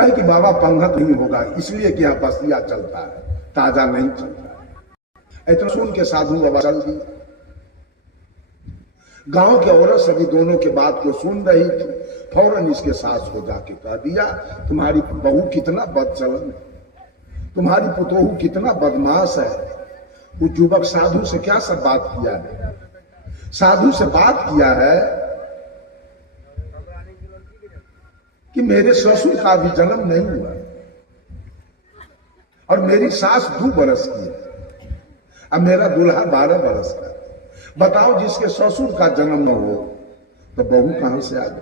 कहे कि बाबा पंगत नहीं होगा, इसलिए कि यहाँ बसिया चलता है, ताजा नहीं चलता है। इतना सुन के साधु बाबा चल दी। गांव के औरत सभी दोनों के बात को सुन रही थी। फौरन इसके सास को जाके कह दिया, तुम्हारी बहू कितना बदचलन है, तुम्हारी पुतोहू कितना बदमाश है। वो युवक साधु से क्या सब बात किया है? साधु से बात किया है कि मेरे ससुर का भी जन्म नहीं हुआ और मेरी सास 2 बरस की है, अब मेरा दूल्हा 12 बरस का। बताओ, जिसके ससुर का जन्म न हो तो बहू कहां से आ गई?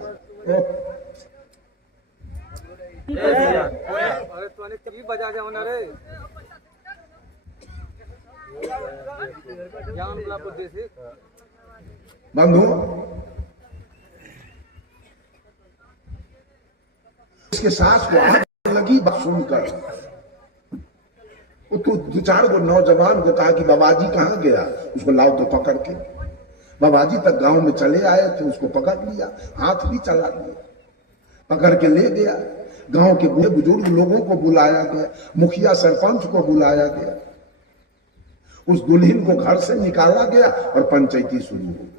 बंधु, इसके सास को आग लगी बात सुनकर। तो 2-4 गो नौजवान को कहा कि बाबाजी कहाँ गया, उसको लाओ तो पकड़ के। बाबाजी तक गांव में चले आए थे, उसको पकड़ लिया, हाथ भी चला लिया, पकड़ के ले गया। गांव के बूढ़े बुजुर्ग लोगों को बुलाया गया, मुखिया सरपंच को बुलाया गया। उस दुल्हन को घर से निकाला गया और पंचायती शुरू हो गई।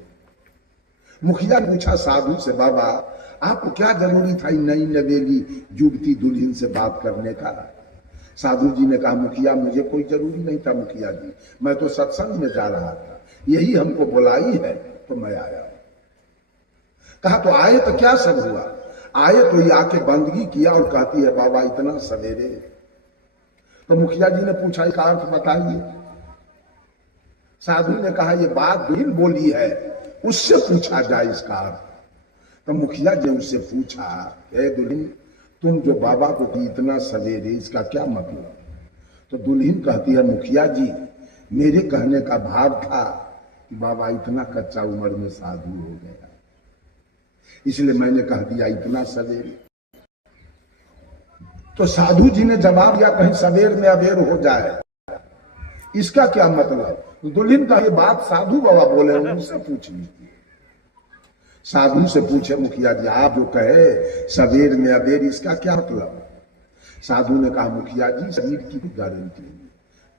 मुखिया ने पूछा साधु से, बाबा आपको क्या जरूरी था नई नवेली युवती दुल्हन से बात करने का? साधु जी ने कहा, मुखिया मुझे कोई जरूरी नहीं था मुखिया जी, मैं तो सत्संग में जा रहा था, यही हमको बुलाई है तो मैं आया। कहा तो आए तो क्या सब हुआ? आए तो ये आके बंदगी किया और कहती है बाबा इतना सवेरे। तो मुखिया जी ने पूछा, इसका अर्थ बताइए। साधु ने कहा, ये बात दुल्हन बोली है, उससे पूछा जाए इसका अर्थ। तो मुखिया जी उससे पूछा, दुल्हन तुम जो बाबा को इतना सवेरे, इसका क्या मतलब? तो दुल्हन कहती है, मुखिया जी मेरे कहने का भाव था कि बाबा इतना कच्चा उम्र में साधु हो गया, इसलिए मैंने कह दिया इतना सवेरे। तो साधु जी ने जवाब दिया, कहीं सवेर में अबेर हो जाए, इसका क्या मतलब? तो दुल्हन का ये बात साधु बाबा बोले, उनसे पूछ लीजिए। साधु से पूछे, मुखिया जी आप जो कहे सवेर में अबेर, इसका क्या मतलब? साधु ने कहा, मुखिया जी शरीर की भी गारंटी नहीं,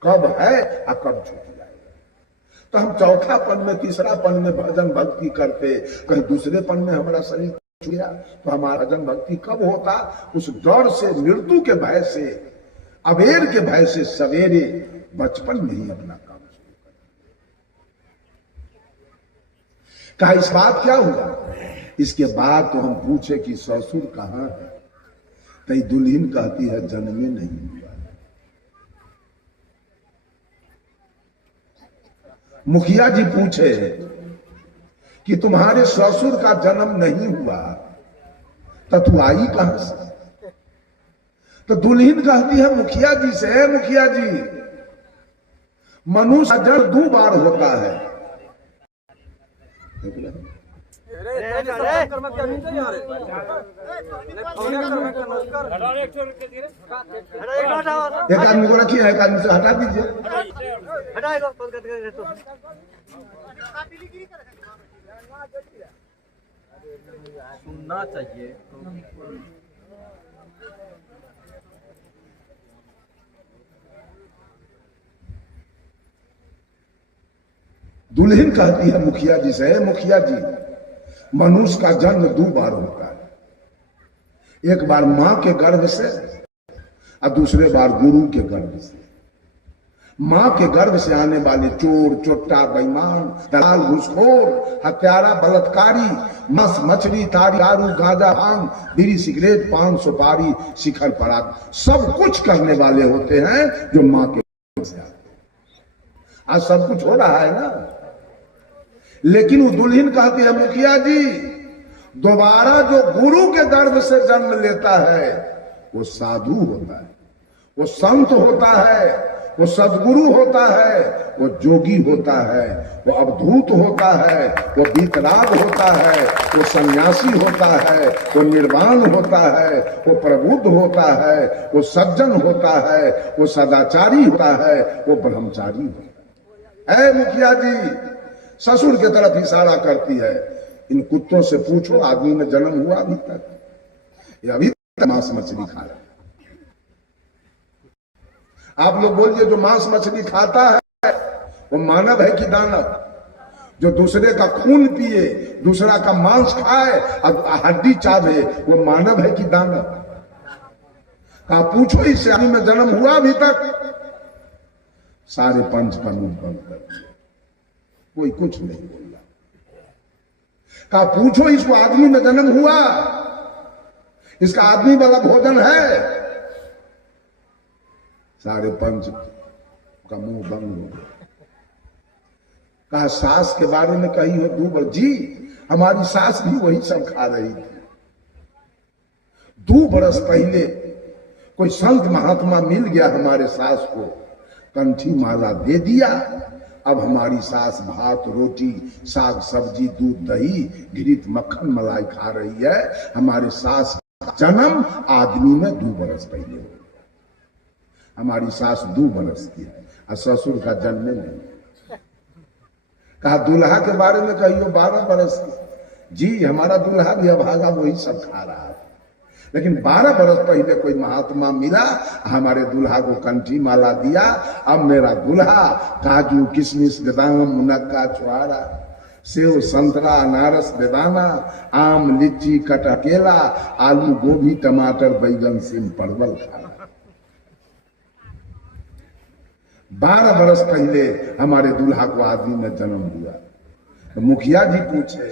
कब है और कब छूट जाएगा। तो हम चौथा पन में, तीसरा पन में भजन भक्ति करते, कहीं दूसरे पन में हमारा शरीर छूट गया तो हमारा भजन भक्ति कब होता? उस डर से, मृत्यु के भय से, अबेर के भय से सवेरे बचपन में ही अपना काम शुरू कर। कहा इस बात क्या हुआ? इसके बाद तो हम पूछे कि ससुर कहाँ है? कहीं दुल्हन कहती है जन्मे नहीं हुआ। मुखिया जी पूछे कि तुम्हारे ससुर का जन्म नहीं हुआ तो तू आई कहां से? तो दुल्हन कहती है मुखिया जी से, मुखिया जी मनुष्य का जन्म 2 बार होता है। एक आदमी को रखिए, एक आदमी से हटा दीजिए। सुनना चाहिए। दुल्हन कहती है मुखिया जी से, मुखिया जी मनुष्य का जन्म 2 बार होता है, एक बार मां के गर्भ से और दूसरे बार गुरु के गर्भ से। मां के गर्भ से आने वाले चोर, चोट्टा, बेईमान, दलाल, घूसखोर, हत्यारा, बलात्कारी, मस, मछली, ताड़ी, दारू, गांजा, भांग, बीड़ी, सिगरेट, पान, सुपारी, शिखर पराग, सब कुछ करने वाले होते हैं जो मां के गर्भ से आते हैं। आज सब कुछ हो रहा है ना, लेकिन वो दुल्हन कहती है मुखिया जी दोबारा जो गुरु के गर्भ से जन्म लेता है वो साधु होता है, वो संत होता है, वो सदगुरु होता है, वो जोगी होता है, वो अवधूत होता है, वो वीतराग होता है, वो सन्यासी होता है, वो निर्वाण होता है, वो प्रबुद्ध होता है, वो सज्जन होता है, वो सदाचारी होता है, वो ब्रह्मचारी होता है। ऐ मुखिया जी ससुर की तरफ इशारा करती है, इन कुत्तों से पूछो आदमी में जन्म हुआ अभी तक? ये अभी तक मांस मछली खा रहा है। आप लोग बोलिए जो मांस मछली खाता है वो मानव है कि दानव? जो दूसरे का खून पिए, दूसरा का मांस खाए और हड्डी चावे, वो मानव है कि दानव? कहा पूछो इससे आदमी में जन्म हुआ अभी तक? सारे पंच का मुंह बंद कर दिया, कोई कुछ नहीं बोला। कहा पूछो इसको आदमी में जन्म हुआ, इसका आदमी वाला भोजन है? सारे पंच का मुंह बंद हो गया। कहा सास के बारे में कही हो 2 बार? जी हमारी सास भी वही सब खा रही थी। 2 बरस पहले कोई संत महात्मा मिल गया, हमारे सास को कंठी माला दे दिया। अब हमारी सास भात रोटी साग सब्जी दूध दही घृत मक्खन मलाई खा रही है। हमारे सास का जन्म आदमी में 2 बरस पहले हो गया। हमारी सास 2 बरस की है और ससुर का जन्म नहीं। कहा दूल्हा के बारे में कहियो 12 बरस की। जी हमारा दूल्हा भी अभागा वही सब खा रहा है, लेकिन 12 बरस पहले कोई महात्मा मिला, हमारे दूल्हा को कंठी माला दिया। अब मेरा दूल्हा काजू किशमिश बादाम मुनक्का छुआरा सेव संतरा अनारस बेदाना आम लीची कटकेला आलू गोभी टमाटर बैगन सिम परवल खा रहा। 12 बरस पहले हमारे दूल्हा को आदमी में जन्म हुआ। तो मुखिया जी पूछे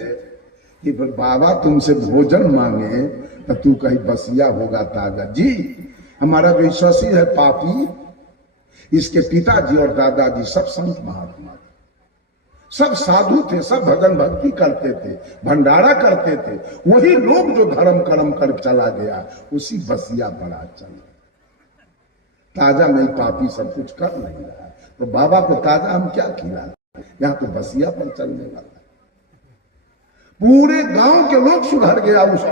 कि बाबा तुमसे भोजन मांगे तो तू कहीं बसिया होगा तागा? जी हमारा जो शशि है पापी, इसके पिताजी और दादाजी सब संत महात्मा थे, सब साधु थे, सब भजन भक्ति करते थे, भंडारा करते थे। वही लोग जो धर्म कर्म कर चला गया, उसी बसिया बड़ा चला। ताजा में पापी सब कुछ कर नहीं रहा, तो बाबा को ताजा हम क्या खिला? यहाँ तो बसिया पर चलने वाला। पूरे गांव के लोग सुधर गया उस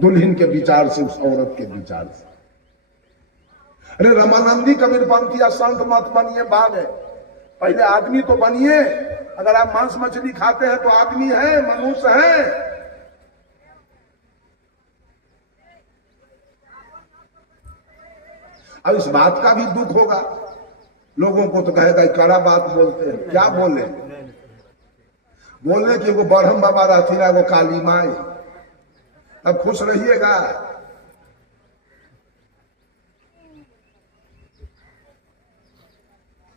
दुल्हन के विचार से, उस औरत के विचार से। अरे रमानंदी कबीर पंथिया संत मत बनिए, बाग है। पहले आदमी तो बनिए। अगर आप मांस मछली खाते हैं तो आदमी है, मनुष्य है। अब इस बात का भी दुख होगा, लोगों को तो कहेगा कड़ा बात बोलते हैं। क्या बोले? बोले कि वो बरहम बाबा रहती ना, वो काली माई। अब खुश रहिएगा।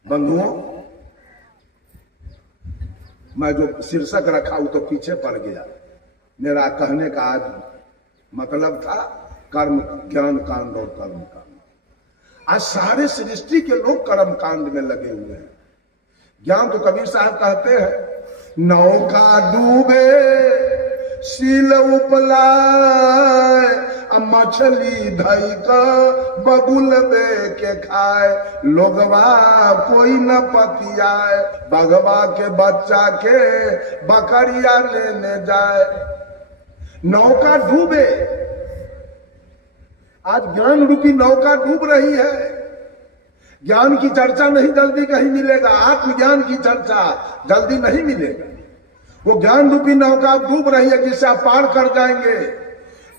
बंधुओं, मैं जो शीर्षक रखा वो तो पीछे पड़ गया। मेरा कहने का आज मतलब था कर्म ज्ञान कांड और कर्म कांड। आज सारे सृष्टि के लोग कर्म कांड में लगे हुए हैं। ज्ञान तो कबीर साहब कहते हैं, नौका डूबे सील उपलाए, मछली धई का बबुल बे के खाए, लोगवा कोई न पतियाए, बगवा के बच्चा के बकरिया लेने जाए। नौका डूबे, आज ज्ञान रूपी नौका डूब रही है। ज्ञान की चर्चा नहीं जल्दी कहीं मिलेगा, आत्मज्ञान की चर्चा जल्दी नहीं मिलेगा। वो ज्ञान रूपी नौका डूब रही है, जिससे आप पार कर जाएंगे।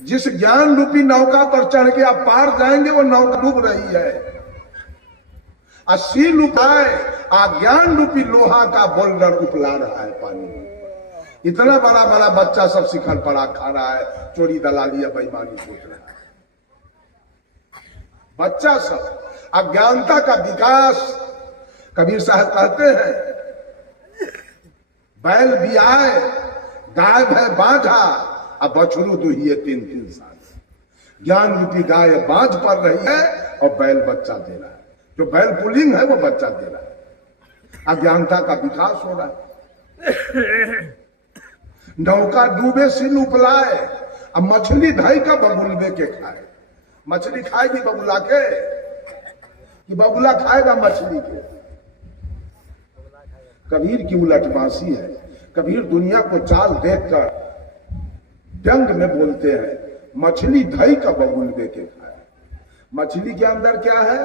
जिस ज्ञान रूपी नौका पर चढ़ के आप पार जाएंगे, वो नौका डूब रही है। सील उपाय ज्ञान रूपी लोहा का बोल्डर उपला रहा है पानी में। इतना बड़ा बड़ा बच्चा सब शिखर पड़ा खा रहा है, चोरी दलाली बेईमानी सोच रहा है। बच्चा सब अज्ञानता का विकास। कबीर साहब कहते हैं, बैल बियाए गाय भय बांझा, अब बछरू दुहिए 3-3 साल। ज्ञान रूपी गाय बांझ पर रही है और बैल बच्चा दे रहा है। जो बैल पुलिंग है वो बच्चा दे रहा है। अज्ञानता का विकास हो रहा है। नौका डूबे सिल उपलाए, अब मछली ढाई का बबुलबे के खाए। मछली खाएगी बबुला के कि बबुला खाएगा मछली के? कबीर की उलटबासी है। कबीर दुनिया को चाल देखकर व्यंग में बोलते हैं, मछली धई का बबुलबे के खाए। मछली के अंदर क्या है?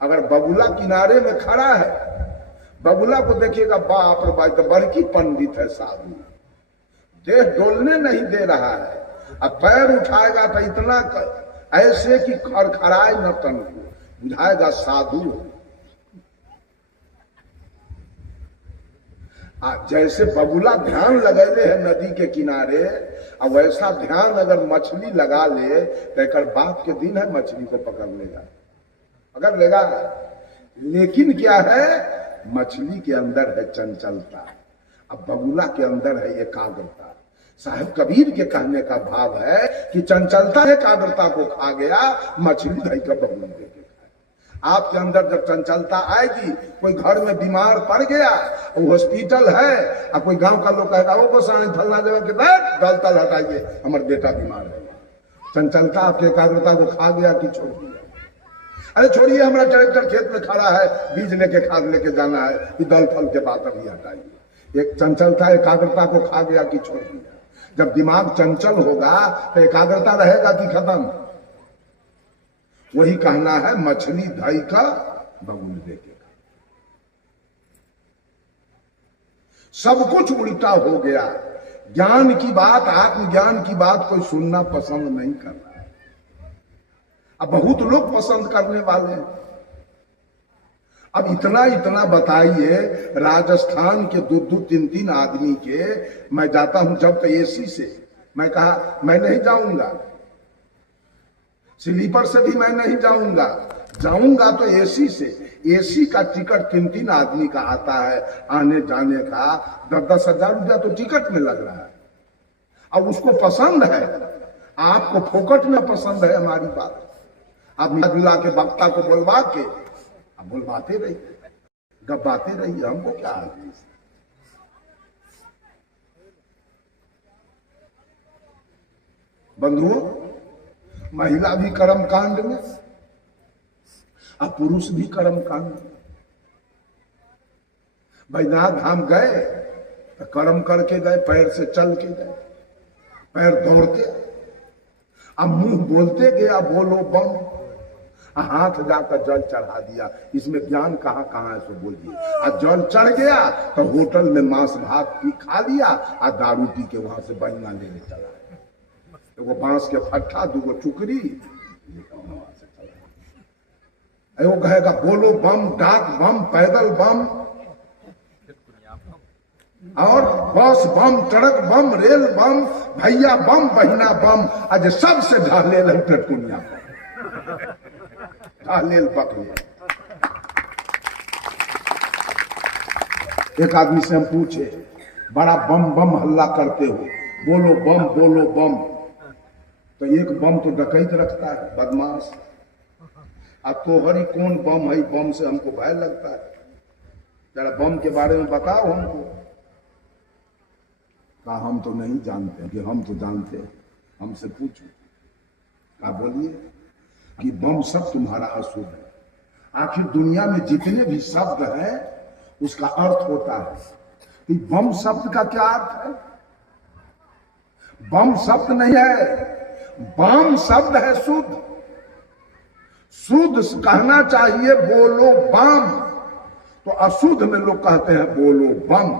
अगर बबुला किनारे में खड़ा है, बबुला को देखिएगा, बाप रे बाप, तो बड़की पंडित है साधु, देह डोलने नहीं दे रहा है। अब पैर उठाएगा तो इतना ऐसे कि खड़खड़ाए न तन को, बुझाएगा साधु। जैसे बबुला ध्यान लगेले है नदी के किनारे, और वैसा ध्यान अगर मछली लगा ले तो एक बाप के दिन है मछली को पकड़ लेगा, पकड़ लेगा। लेकिन क्या है, मछली के अंदर है चंचलता, अब बबुला के अंदर है एकाग्रता। साहब कबीर के कहने का भाव है कि चंचलता एकाग्रता को खा गया, मछली धई का बबुला दे के खाए। आपके अंदर जब चंचलता आएगी, कोई घर में बीमार पड़ गया, वो हॉस्पिटल है, और कोई गांव का लोग कहेगा वो गोसाई फलना जगह के बैठ दल तल हटाइए, हमारा बेटा बीमार है। चंचलता आपकी एकाग्रता को खा गया कि छोड़ दिया? अरे छोड़िए, हमारा ट्रैक्टर खेत में खड़ा है, बीज लेके खाद लेके जाना है, कि दल फल के बात अभी हटाइए। एक चंचलता एकाग्रता को खा गया कि छोड़ दिया? जब दिमाग चंचल होगा तो एकाग्रता रहेगा कि खत्म? वही कहना है, मछली धई का बबूल देके। सब कुछ उल्टा हो गया। ज्ञान की बात, आत्मज्ञान की बात कोई सुनना पसंद नहीं कर रहा है। अब बहुत लोग पसंद करने वाले हैं। अब इतना इतना बताइए, राजस्थान के 2-2, 3-3 आदमी के मैं जाता हूं जब एसी से, मैं कहा मैं नहीं जाऊंगा, स्लीपर से भी मैं नहीं जाऊंगा, जाऊंगा तो एसी से। एसी का टिकट 3-3 आदमी का आता है, आने जाने का 10-10 हजार रुपया तो टिकट में लग रहा है। अब उसको पसंद है, आपको फोकट में पसंद है हमारी बात। आप मिला के वक्ता को बोलवा के अब बोलवाते रहिए, गब्बाते रहिए, हमको क्या है। बंधुओं, महिला भी कर्म कांड में और पुरुष भी कर्म कांड में। बैजनाथ धाम गए तो कर्म करके गए, पैर से चल के गए, पैर दौड़ते, अब मुंह बोलते गया बोलो बम, हाथ जाकर जल चढ़ा दिया। इसमें ज्ञान कहाँ कहाँ है सो बोलिए। और जल चढ़ गया तो होटल में मांस भात पी खा लिया, और दारू पी के वहां से बहिना लेने चला। तो वो बांस के फट्टा, 2 चुकरी, वो कहेगा बोलो बम, डाक बम, पैदल बम, और बस बम, ट्रक बम, रेल बम, भैया बम, बहिना बम, आज सबसे ढाले टटकुनिया बम, ढालेल बकरिया। एक आदमी से हम पूछे, बड़ा बम बम हल्ला करते हो, बोलो बम, बोलो बम। तो एक बम तो डकैत रखता है, बदमाश। अब तोहरी कौन बम है, बम से हमको भय लगता है, जरा बम के बारे में बताओ हमको। कहा हम तो नहीं जानते, कि हम तो जानते हैं, हमसे पूछो। कहा बोलिए कि बम शब्द तुम्हारा अशुद्ध है। आखिर दुनिया में जितने भी शब्द हैं उसका अर्थ होता है, कि बम शब्द का क्या अर्थ है? बम शब्द नहीं है, बम शब्द है शुद्ध। शुद्ध कहना चाहिए बोलो बम, तो अशुद्ध में लोग कहते हैं बोलो बम।